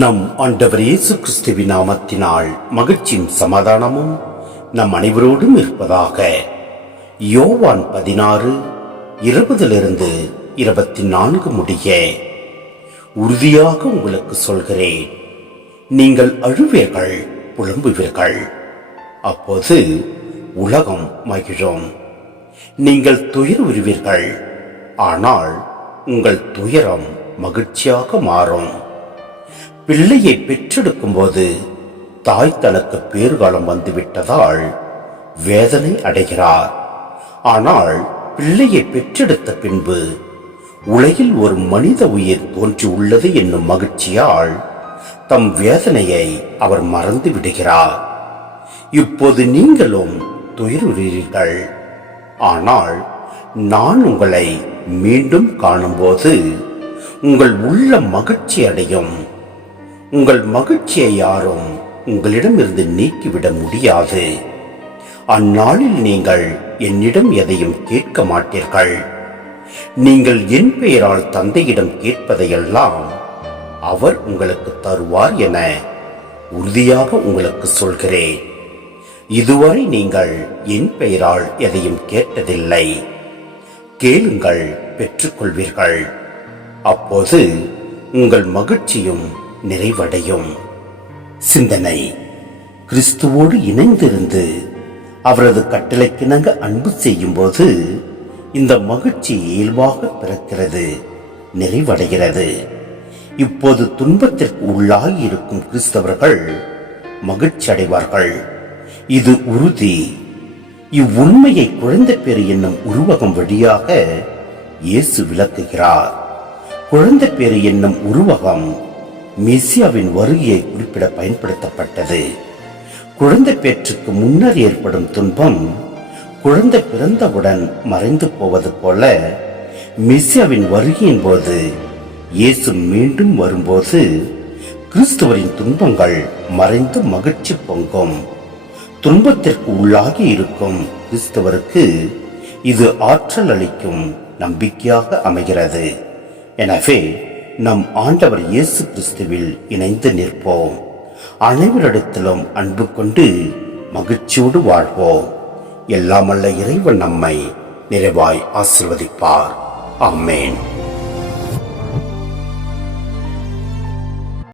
நம் ஆண்டவர் இயேசு கிறிஸ்துவின் நாமத்தினால் மகிழ்ச்சியும் சமாதானமும் நம் அனைவரோடும் இருப்பதாக. யோவான் 16:20-24 முடிய. உறுதியாக உங்களுக்கு சொல்கிறேன், நீங்கள் அழுவீர்கள், புலம்புவீர்கள், அப்போது உலகம் மகிழும். நீங்கள் துயருவீர்கள், ஆனால் உங்கள் துயரம் மகிழ்ச்சியாக மாறும். பிள்ளையை பெற்றெடுக்கும் போது தாய் தனக்கு பேறுகாலம் வந்துவிட்டதால் வேதனை அடைகிறார். ஆனால் பிள்ளையை பெற்றெடுத்த பின்பு உலகில் ஒரு மனித உயிர் தோன்றியுள்ளது என்னும் மகிழ்ச்சியால் தம் வேதனையை அவர் மறந்து விடுகிறார். இப்போது நீங்களும் துயருகிறீர்கள், ஆனால் நான் உங்களை மீண்டும் காணும்போது உங்கள் உள்ளம் மகிழ்ச்சி அடையும். உங்கள் மகிழ்ச்சியை யாரும் உங்களிடமிருந்து நீக்கிவிட முடியாது. அந்நாளில் நீங்கள் என்னிடம் எதையும் கேட்க மாட்டீர்கள். நீங்கள் என் பெயரால் தந்தையிடம் கேட்பதையெல்லாம் அவர் உங்களுக்கு தருவார் என உறுதியாக உங்களுக்கு சொல்கிறேன். இதுவரை நீங்கள் என் பெயரால் எதையும் கேட்டதில்லை. கேளுங்கள், பெற்றுக்கொள்வீர்கள். அப்போது உங்கள் மகிழ்ச்சியும் நிறைவடையும். சிந்தனை: கிறிஸ்துவோடு இணைந்திருந்து அவரது கட்டளைக்கிணங்க அன்பு செய்யும் போது இந்த மகிழ்ச்சி இயல்பாக பிறக்கிறது, நிறைவடைகிறது. இப்போது துன்பத்திற்கு உள்ளாகி இருக்கும் கிறிஸ்தவர்கள் மகிழ்ச்சி அடைவார்கள். இது உறுதி. இவ்வுண்மையை குழந்தை பேறு என்னும் உருவகம் வழியாக இயேசு விளக்குகிறார். குழந்தை பேறு என்னும் உருவகம் மெசியாவின் வருகையை குறிப்பிட பயன்படுத்தப்பட்டது. குழந்தை பேற்றுக்கு முன்னர் ஏற்படும் துன்பம் குழந்தை பிறந்தவுடன் மறைந்து போவது போல, மெசியாவின் வருகையின் போது இயேசு மீண்டும் வரும்போது கிறிஸ்துவரின் துன்பங்கள் மறைந்து மகிழ்ச்சி பொங்கும். துன்பத்திற்கு உள்ளாகி இருக்கும் கிறிஸ்தவருக்கு இது ஆற்றல் அளிக்கும் நம்பிக்கையாக அமைகிறது. எனவே நம் ஆண்டவர் இயேசு கிறிஸ்துவில் இணைந்து நிற்போம். அனைவரிடத்திலும் அன்பு கொண்டு மகிழ்ச்சியோடு வாழ்வோம். எல்லாம் வல்ல இறைவன் நம்மை நிறைவாய் ஆசீர்வதிப்பார். ஆமென்.